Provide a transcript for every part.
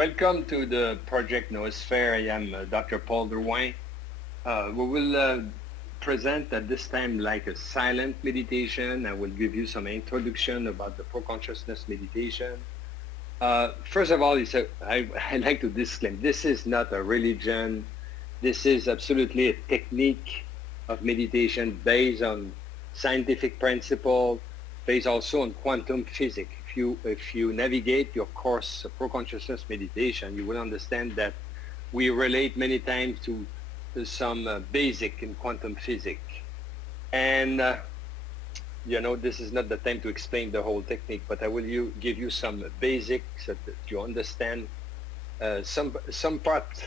Welcome to the Project Noosphere. I am Dr. Paul Drouin. We will present at this time like a silent meditation. I will give you some introduction about the pro-consciousness meditation. First of all, I like to disclaim, this is not a religion. This is absolutely a technique of meditation based on scientific principle, based also on quantum physics. If you navigate your course of pro-consciousness meditation, you will understand that we relate many times to some basic in quantum physics. And this is not the time to explain the whole technique, but I will give you some basics so that you understand some part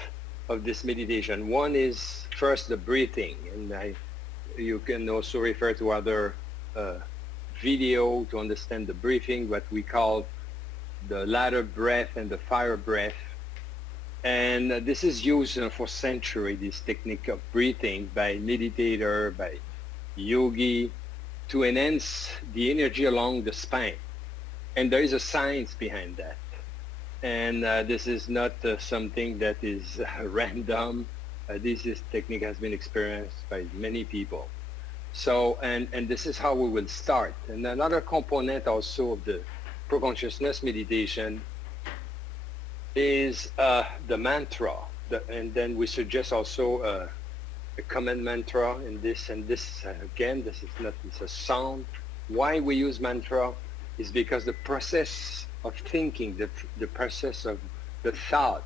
of this meditation. One is first the breathing, and you can also refer to other video to understand the breathing, what we call the ladder breath and the fire breath. And this is used for centuries, this technique of breathing by meditator, by yogi, to enhance the energy along the spine. And there is a science behind that. And this is not something that is random. This technique has been experienced by many people. So, and this is how we will start. And another component also of the pro-consciousness meditation is the mantra. And then we suggest also a common mantra in this. And this, again, this is not, it's a sound. Why we use mantra is because the process of thinking, the process of the thought,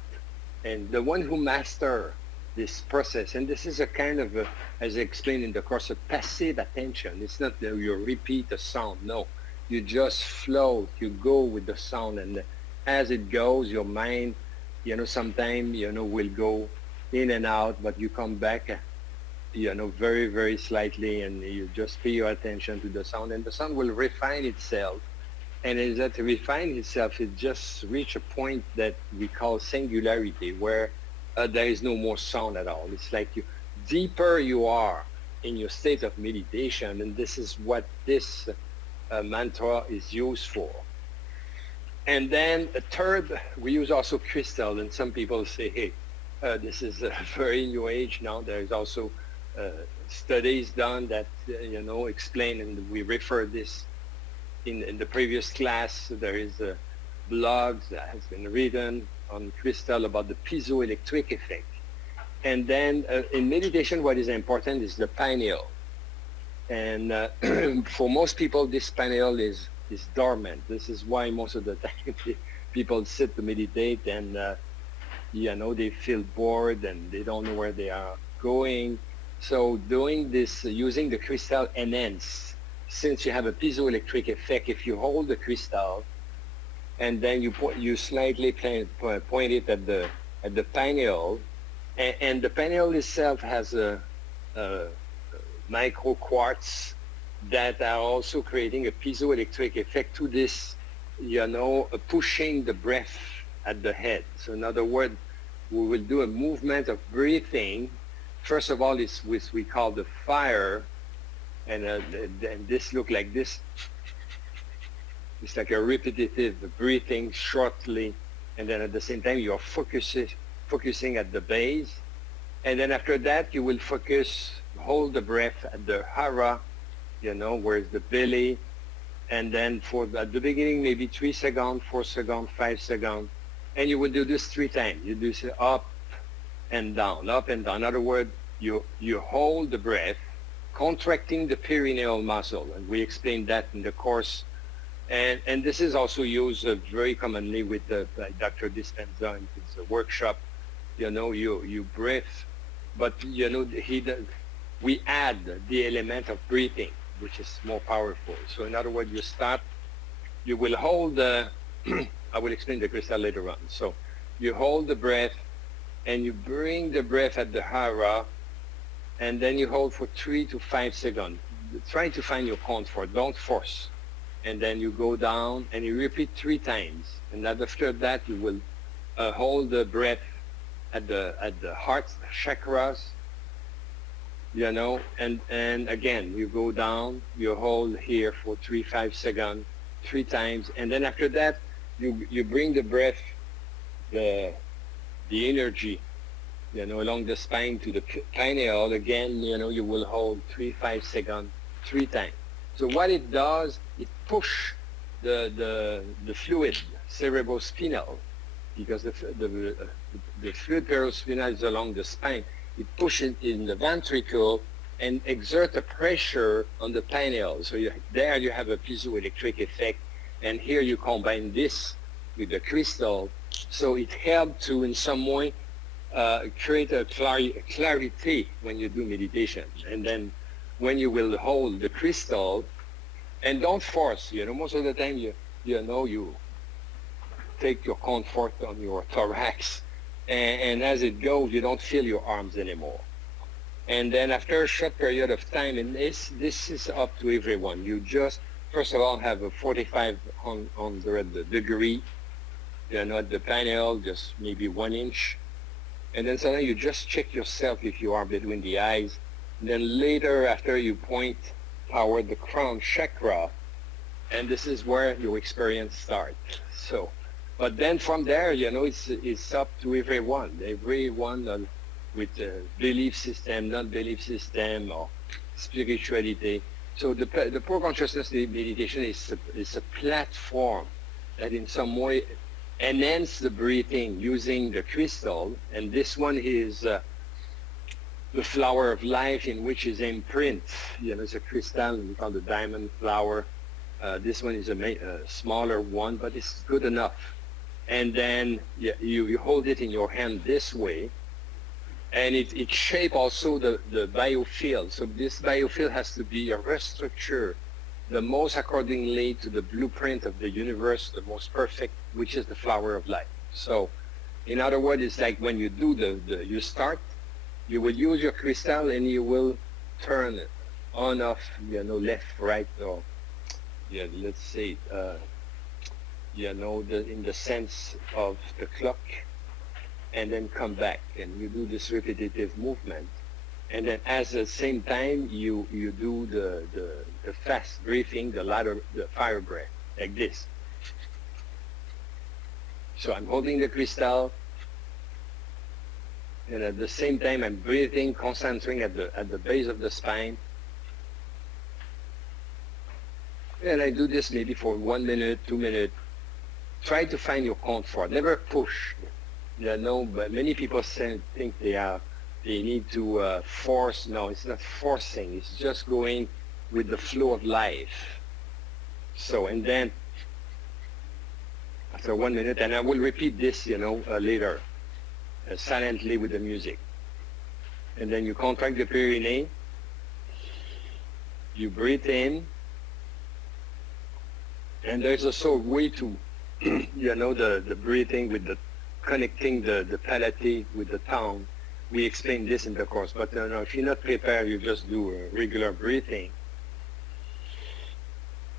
and the one who master this process, and this is a kind of, as I explained in the course, a passive attention. It's not that you repeat a sound, no. You just float, you go with the sound, and as it goes, your mind, sometimes, will go in and out, but you come back, very, very slightly, and you just pay your attention to the sound, and the sound will refine itself. And as that refine itself, it just reach a point that we call singularity, where there is no more sound at all. It's like deeper you are in your state of meditation, and this is what this mantra is used for. And then a third, we use also crystal, and some people say, hey, this is very new age now. There is also studies done that, explain, and we refer this in the previous class. There is blogs that has been written on crystal about the piezoelectric effect. And then in meditation, what is important is the pineal. And for most people, this pineal is dormant. This is why most of the time people sit to meditate and, they feel bored and they don't know where they are going. So doing this, using the crystal enhance, since you have a piezoelectric effect, if you hold the crystal, and then you slightly point it at the pineal, and the pineal itself has a micro quartz that are also creating a piezoelectric effect to this, pushing the breath at the head. So in other words, we will do a movement of breathing. First of all, it's what we call the fire, and this look like this. It's like a repetitive breathing shortly, and then at the same time you're focusing at the base. And then after that you will hold the breath at the hara, where's the belly. And then at the beginning, maybe 3 seconds, 4 seconds, 5 seconds. And you will do this 3 times. You do this up and down, up and down. In other words, you hold the breath, contracting the perineal muscle. And we explained that in the course. And this is also used very commonly with by Dr. Dispenza in his workshop. You breathe, but we add the element of breathing, which is more powerful. So in other words, you will hold I will explain the crystal later on. So you hold the breath, and you bring the breath at the hara, and then you hold for 3 to 5 seconds. Try to find your comfort, don't force. And then you go down and you repeat 3 times. And after that, you will hold the breath at the heart chakras, and again, you go down, you hold here for 3-5 seconds, 3 times. And then after that, you bring the breath the energy, along the spine to the pineal. Again, you will hold 3-5 seconds 3 times. So what it does, it push the fluid cerebrospinal, because the fluid cerebrospinal is along the spine. It pushes it in the ventricle and exert a pressure on the pineal. So there you have a piezoelectric effect, and here you combine this with the crystal. So it helps to, in some way, create a clarity when you do meditation. And then when you will hold the crystal, and don't force, most of the time you take your comfort on your thorax, and as it goes, you don't feel your arms anymore. And then after a short period of time, and this is up to everyone, you just, first of all, have a 4500 degree, at the pineal, just maybe 1 inch. And then suddenly you just check yourself if you are between the eyes. And then later, after you point toward the crown chakra, and this is where your experience starts. So, but then from there, it's up to everyone with belief system, non-belief system, or spirituality. So the pure consciousness meditation is a platform that in some way enhance the breathing using the crystal. And this one is the flower of life, in which is imprint. It's a crystal, we call the diamond flower. This one is a smaller one, but it's good enough. And then you hold it in your hand this way, and it shapes also the biofield. So this biofield has to be restructured the most accordingly to the blueprint of the universe, the most perfect, which is the flower of life. So in other words, it's like when you do you start, you will use your crystal and you will turn it on, off, left, right, or let's say, in the sense of the clock, and then come back, and you do this repetitive movement. And then at the same time, you do the fast breathing, the fire breath, like this. So I'm holding the crystal, and at the same time I'm breathing, concentrating at the base of the spine. And I do this maybe for 1 minute, 2 minutes. Try to find your comfort. Never push. But many people think they need to force. No, it's not forcing. It's just going with the flow of life. So, and then after 1 minute, and I will repeat this, later, silently with the music. And then you contract the perineum. You breathe in. And there's also a way to, the breathing with the connecting the palate with the tongue. We explain this in the course, but if you're not prepared, you just do a regular breathing.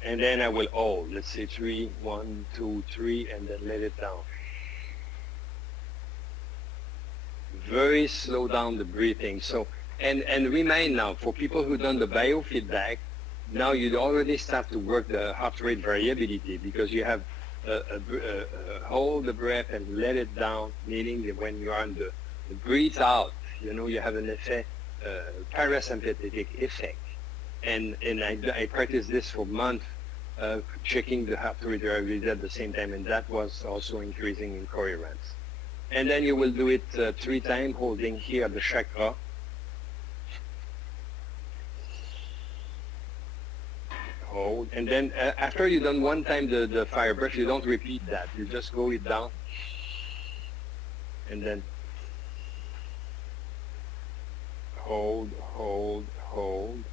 And then I will hold, let's say 3, 1, 2, 3, and then let it down. Very slow down the breathing. So, and remind now, for people who done the biofeedback, now you already start to work the heart rate variability, because you have hold the breath and let it down, meaning that when you are on the breathe out, you have an effect, parasympathetic effect. And I practiced this for months, checking the heart rate variability at the same time, and that was also increasing in coherence. And then you will do it 3 times, holding here the chakra. Hold, and then after you've done 1 time the fire breath, you don't repeat that. You just go it down, and then hold, hold, hold,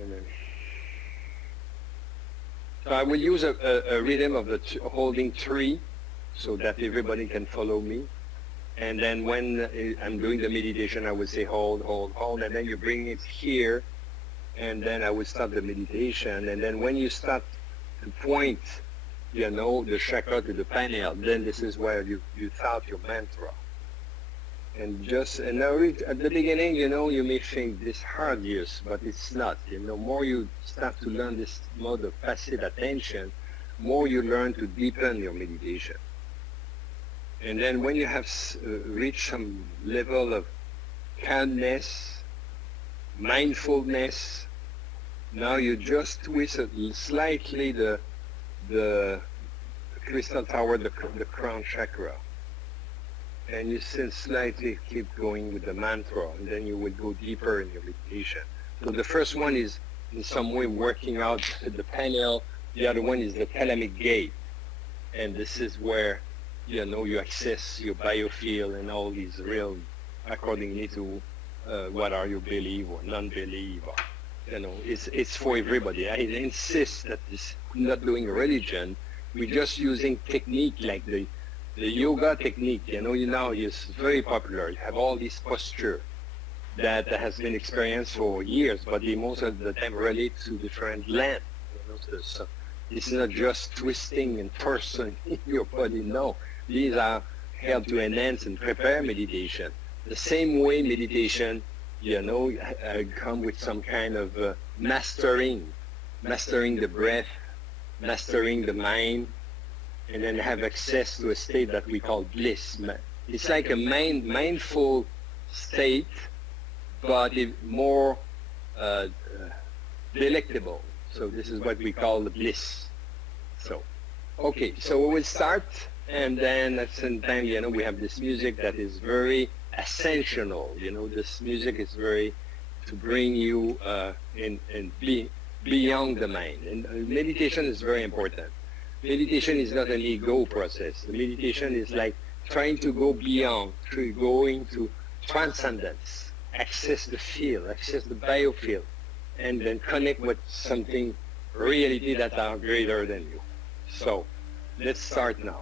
and then. So I will use a rhythm of the holding 3, so that everybody can follow me. And then when I'm doing the meditation, I will say hold, hold, hold, and then you bring it here. And then I will start the meditation. And then when you start to point, the chakra to the pineal, then this is where you thought your mantra. And now at the beginning, you may think this hard use, but it's not. More you start to learn this mode of passive attention, more you learn to deepen your meditation. And then when you have reached some level of calmness, mindfulness, now you just twist slightly the crystal tower, the crown chakra. And you still slightly keep going with the mantra, and then you will go deeper in your meditation. So the first one is in some way working out the pineal. The other one is the thalamic gate. And this is where, you access your biofield and all these real, accordingly to what are you believe or non-believe. Or, it's for everybody. I insist that we're not doing religion. We're just using technique like the yoga technique. Now is very popular. You have all this posture that has been experienced for years, but they most of the time relate to different land. So it's not just twisting and torsion in your body. No, these are help to enhance and prepare meditation. The same way meditation, come with some kind of mastering the breath, mastering the mind, and then have access to a state that we call bliss. It's like a mindful state, but more delectable. So this is what we call the bliss. So, okay, so we will start, and then at the same time, we have this music that is very ascensional. This music is very to bring you and be beyond the mind. And meditation is very important. Meditation is not an ego process. The meditation is like trying to go beyond, going to transcendence, access the field, access the biofield, and then connect with something, reality that are greater than you. So, let's start now.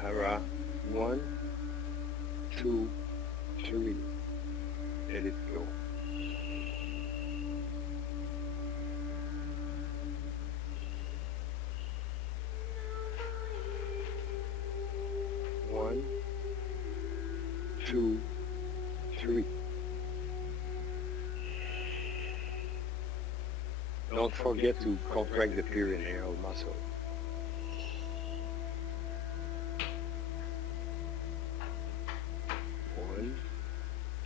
Hara, 1, 2, 3. Let it go. One, 2, 3. Don't forget to contract the perineal muscle. 1,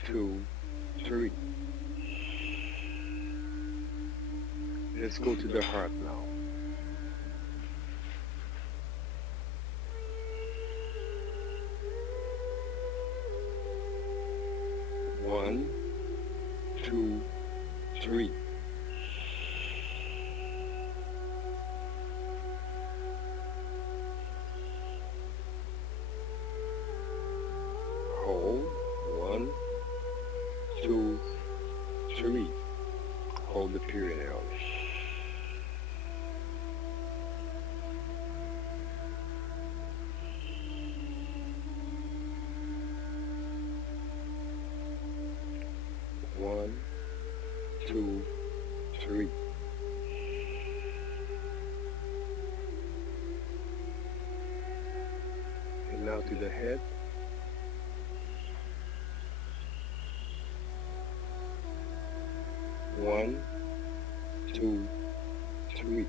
2, 3. Let's go to the heart now. 1, 2, 3. Hold. 1, 2, 3. Hold the perineal. 1, 2, 3. And now to the head. 1, 2, 3.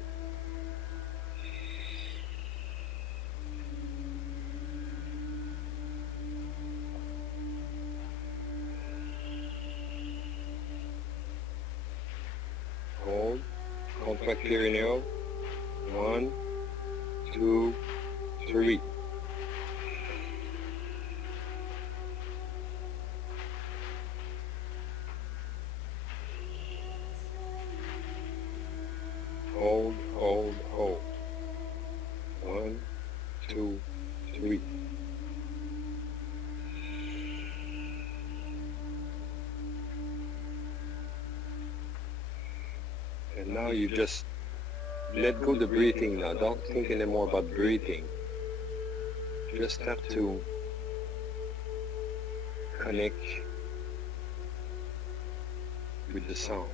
Hold. Contract perineal. 1, 2, 3. Hold, hold, hold. 1, 2, 3. And now you just let go the breathing now. Don't think anymore about breathing. Just have to connect with the sound.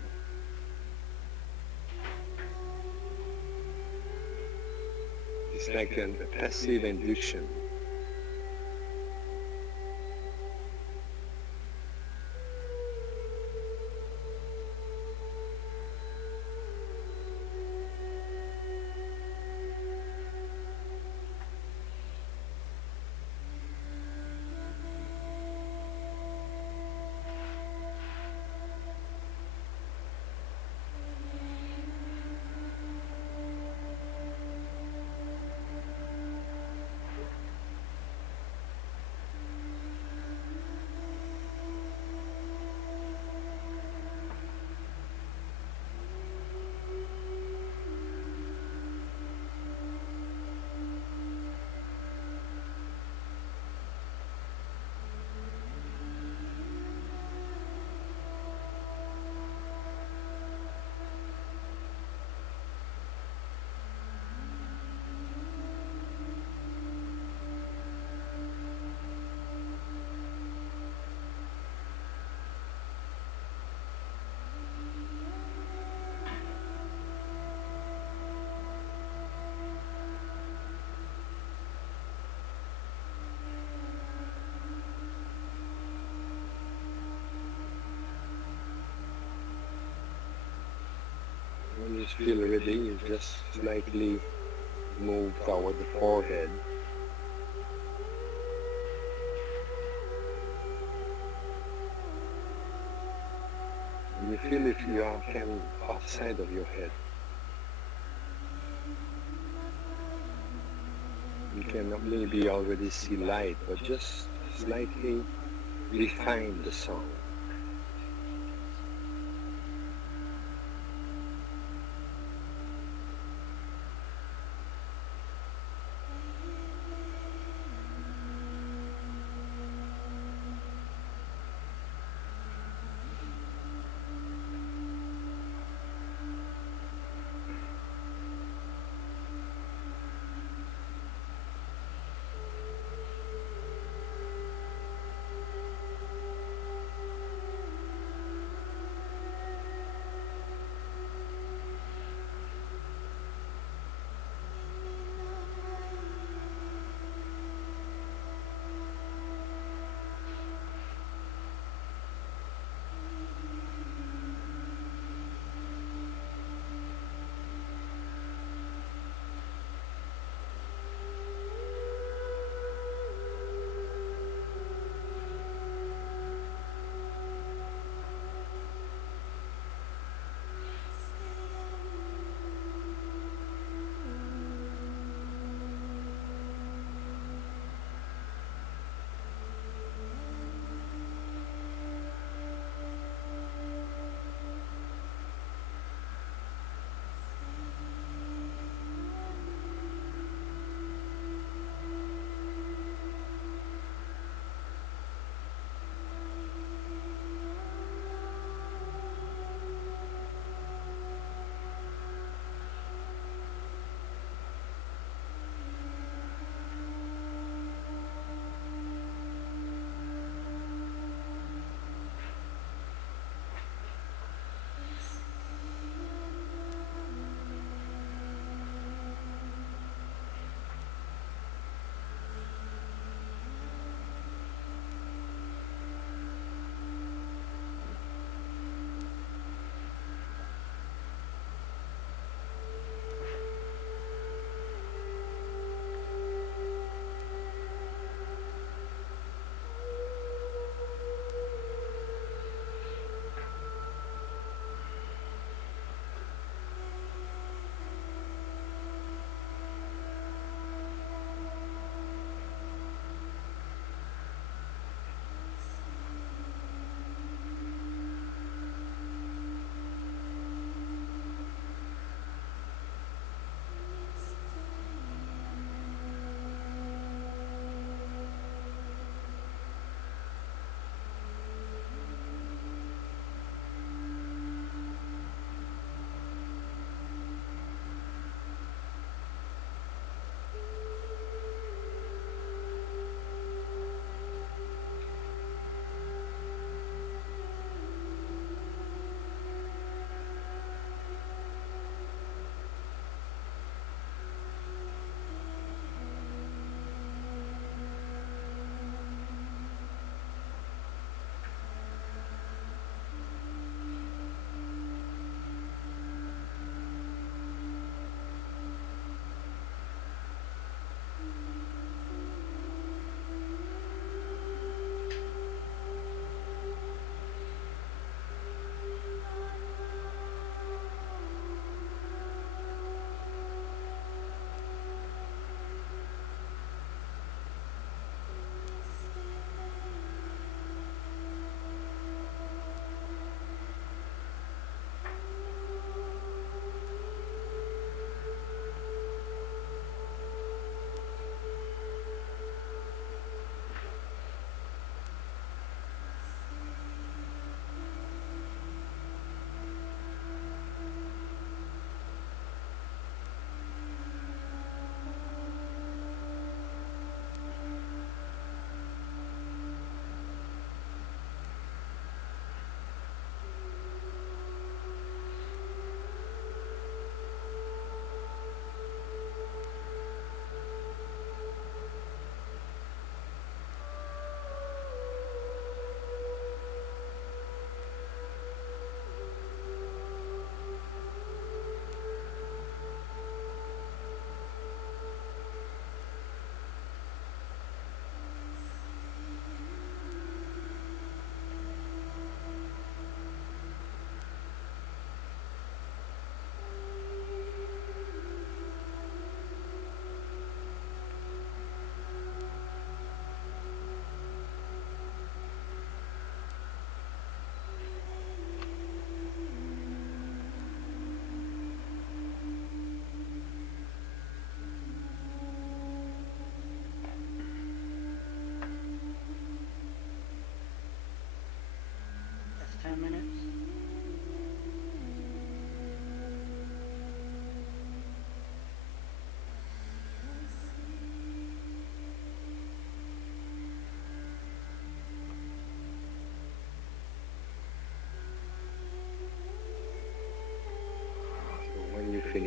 It's like a passive induction. When you feel ready, you just slightly move toward the forehead. And you feel if you are kind of outside of your head. You can maybe already see light, but just slightly refine the sound.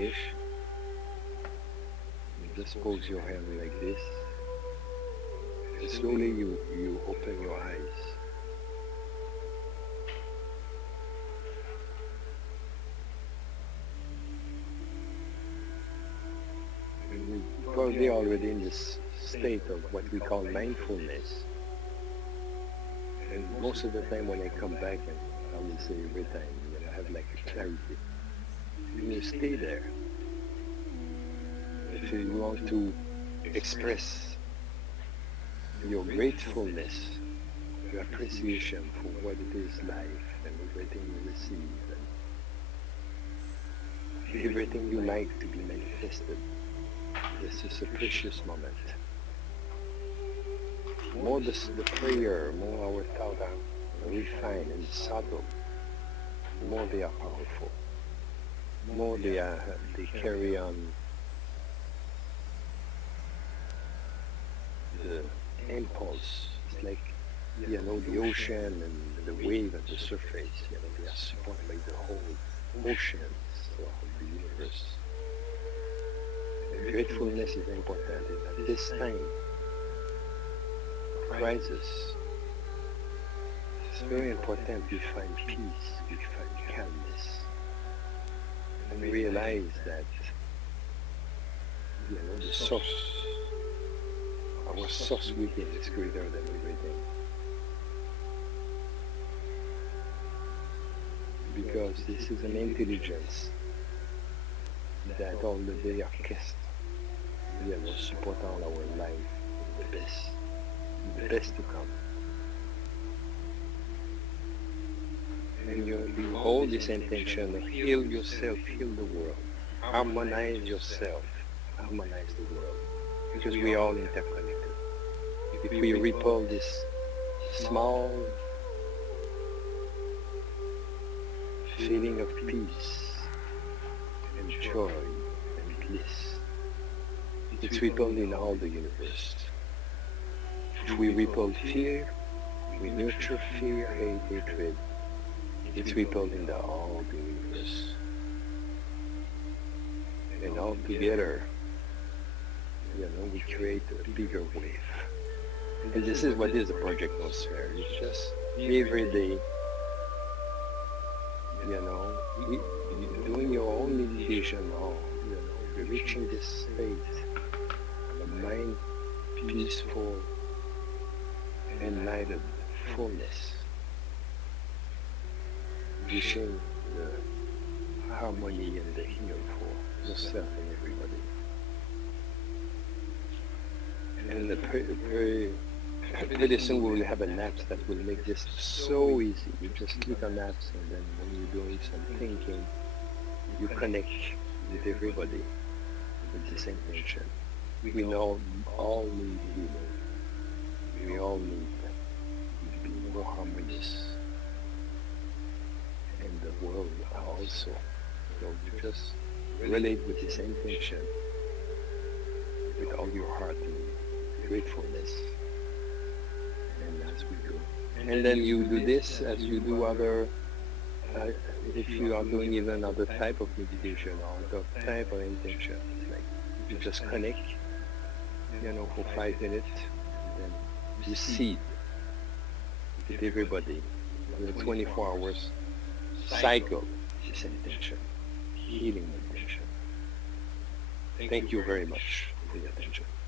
finish, you just pose your hand like this. And slowly you open your eyes. And you're probably already in this state of what we call mindfulness. And most of the time when I come back, and I will say every time, I have like a clarity. And you stay there. If you want to express your gratefulness, your appreciation for what it is life and everything you receive and everything you like to be manifested, this is a precious moment. More the prayer, more our thoughts are refined and subtle, more they are powerful, more they carry on the impulse. It's like, the ocean and the wave at the surface, they are supported by the whole oceans of the universe. And gratefulness is important. And at this time, crisis, it's very important we find peace, we find calmness, and realize that the source, our source within is greater than everything. Because this is an intelligence that all the day orchestra, support all our life with the best to come. And you hold this intention of heal yourself, heal the world, harmonize yourself, harmonize the world, because we are all interconnected. If we repel this small feeling of peace and joy and bliss, it's repelled in all the universe. If we repel fear, we nurture fear, hate, hatred, it's repelled in all the universe. And all together, we create a bigger wave. And this is what is the Project Noosphere. It's just every day, doing your own meditation now, you're reaching this state of mind, peaceful, enlightened fullness, wishing the harmony and the healing for yourself and everybody. And pretty soon we will have an app that will make this so easy. You just click on apps, and then when you're doing some thinking, you connect with everybody with the same intention. We all need healing. We all need to be more harmonious. And the world also. So you just relate with the same intention, with all your heart and gratefulness. And as we do. And then you do this as you do other, if you are doing even other type of meditation or other type of intention. Like you just connect, for 5 minutes, and then you see with everybody with a 24 hours cycle this intention, healing intention. Thank you very much for your attention.